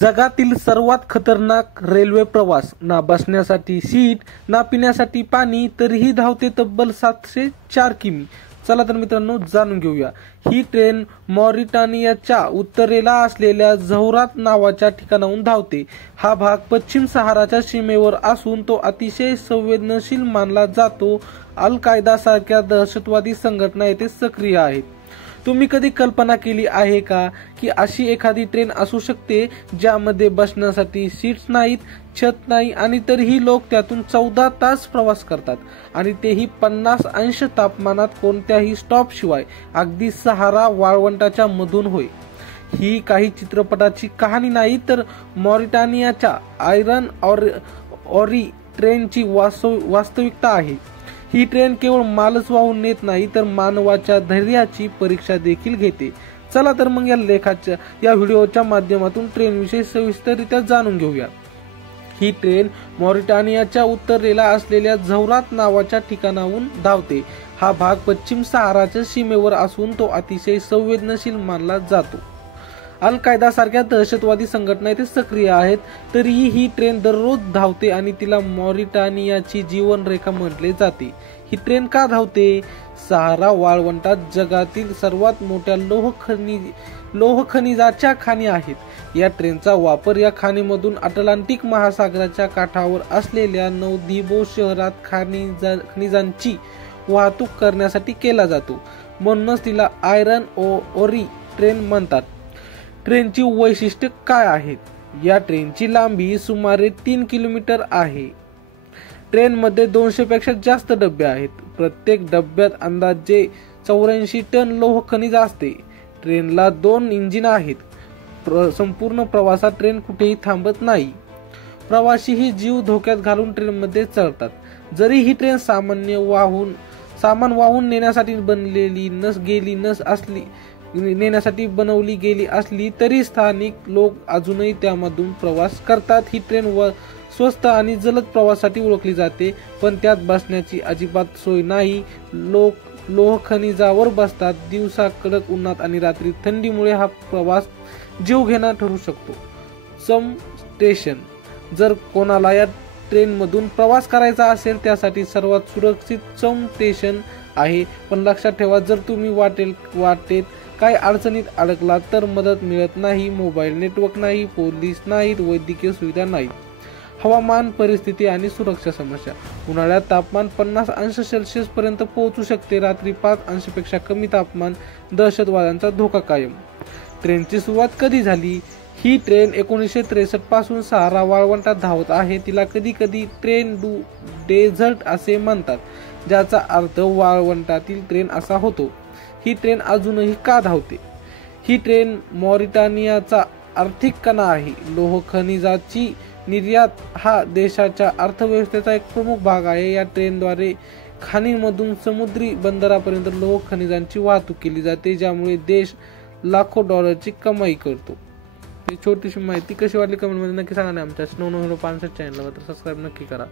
जगातील सर्वात खतरनाक रेल्वे प्रवास, ना बसण्यासाठी सीट ना पिण्यासाठी पाणी, तरीही धावते तब्बल 704 किमी. चला तर मित्रांनो जाणून घेऊया. ही ट्रेन मॉरिटानियाच्या उत्तरेला असलेल्या झौरात नावाच्या ठिकाणाहून धावते. हा भाग पश्चिम सहाराच्या सीमेवर असून तो अतिशय संवेदनशील मानला जातो. अल कायदा सारख्या दहशतवादी संघटना येथे सक्रिय आहेत. तुम्ही कधी कल्पना केली आहे का की अशी एखादी ट्रेन असू शकते ज्यामध्ये बसण्यासाठी सीट्स नाहीत, छत नाही आणि तरीही लोक त्यातून 14 तास प्रवास करतात आणि तेही 50 अंश तापमानात कोणत्याही स्टॉप शिवाय, अगदी सहारा वाळवंटाच्या मधून होय. ही काही चित्रपटाची कहाणी नाही तर मॉरिटानियाच्या आयरन ऑरी ट्रेनची वास्तविकता आहे. ही ट्रेन केवळ मालच वाहून नेत नाही तर मानवाच्या धैर्याची परीक्षा देखील घेते. चला तर मग या व्हिडिओच्या माध्यमातून ट्रेनविषयी सविस्तररित्या जाणून घेऊया. ही ट्रेन मॉरिटानियाच्या उत्तरेला असलेल्या झौरात नावाच्या ठिकाणाहून धावते. हा भाग पश्चिम सहाराच्या सीमेवर असून तो अतिशय संवेदनशील मानला जातो. अल कायदा सारख्या दहशतवादी संघटना येथे सक्रिय आहेत. तरीही ही ट्रेन दररोज धावते आणि तिला मॉरिटानियाची जीवनरेखा म्हटले जाते. ही ट्रेन का धावते? सहारा वाळवंटात जगातील सर्वात मोठ्या लोह खनिजाच्या खाणी आहेत. या ट्रेनचा वापर या खाणीमधून अटलांटिक महासागराच्या काठावर असलेल्या नौदिबो शहरात खनिजांची वाहतूक करण्यासाठी केला जातो. म्हणूनच तिला आयरन ओरी ट्रेन म्हणतात. ट्रेनची वैशिष्ट्ये काय आहेत? या ट्रेनची लांबी सुमारे 3 किलोमीटर आहे. ट्रेनमध्ये 200 पेक्षा जास्त डबे आहेत. प्रत्येक डब्यात अंदाजे 84 टन लोह खनिज असते. ट्रेनला 2 इंजिन आहेत. संपूर्ण प्रवासात ट्रेन कुठेही थांबत नाही. प्रवाशीही जीव धोक्यात घालून ट्रेनमध्ये चढतात. जरी ही ट्रेन सामान वाहून नेण्यासाठी बनवली गेली असली तरी स्थानिक लोक अजूनही त्यामधून प्रवास करतात. ही ट्रेन स्वस्त आणि जलद प्रवासासाठी ओळखली जाते, पण त्यात बसण्याची अजिबात सोय नाही. लोक लोह खनिजावर बसतात. दिवसा कडक उन्हात आणि रात्री थंडीमुळे हा प्रवास जीवघेणा ठरू शकतो. चम स्टेशन. जर कोणाला या ट्रेनमधून प्रवास करायचा असेल त्यासाठी सर्वात सुरक्षित चम स्टेशन आहे. पण लक्षात ठेवा, जर तुम्ही वाटेत काही अडचणीत अडकलात तर मदत मिळत नाही. मोबाईल नेटवर्क नाही, पोलीस नाहीत, वैद्यकीय सुविधा नाहीत. हवामान परिस्थिती आणि सुरक्षा समस्या. उन्हाळ्यात तापमान 50 अंश सेल्सिअस पर्यंत पोहोचू शकते. रात्री 5 अंशापेक्षा कमी तापमान. दहशतवाद्यांचा धोका कायम. ट्रेनची सुरुवात कधी झाली? ही ट्रेन 1963 पासून सहारा वाळवंटात धावत आहे. तिला कधी कधी ट्रेन डू डेझर्ट असे म्हणतात, ज्याचा अर्थ वाळवंटातील ट्रेन असा होतो. ही ट्रेन अजूनही का धावते? ही ट्रेन मॉरिटानियाचा आर्थिक कणा आहे. लोह खनिजाची निर्यात हा देशाच्या अर्थव्यवस्थेचा एक प्रमुख भाग आहे. या ट्रेनद्वारे खाणींमधून समुद्री बंदरापर्यंत लोह खनिजांची वाहतूक केली जाते, ज्यामुळे देश लाखो डॉलरची कमाई करतो. ही छोटीशी माहिती कशी वाटली कमेंटमध्ये नक्की सांगा. आमच्या 995 चॅनलला तर सबस्क्राईब नक्की करा.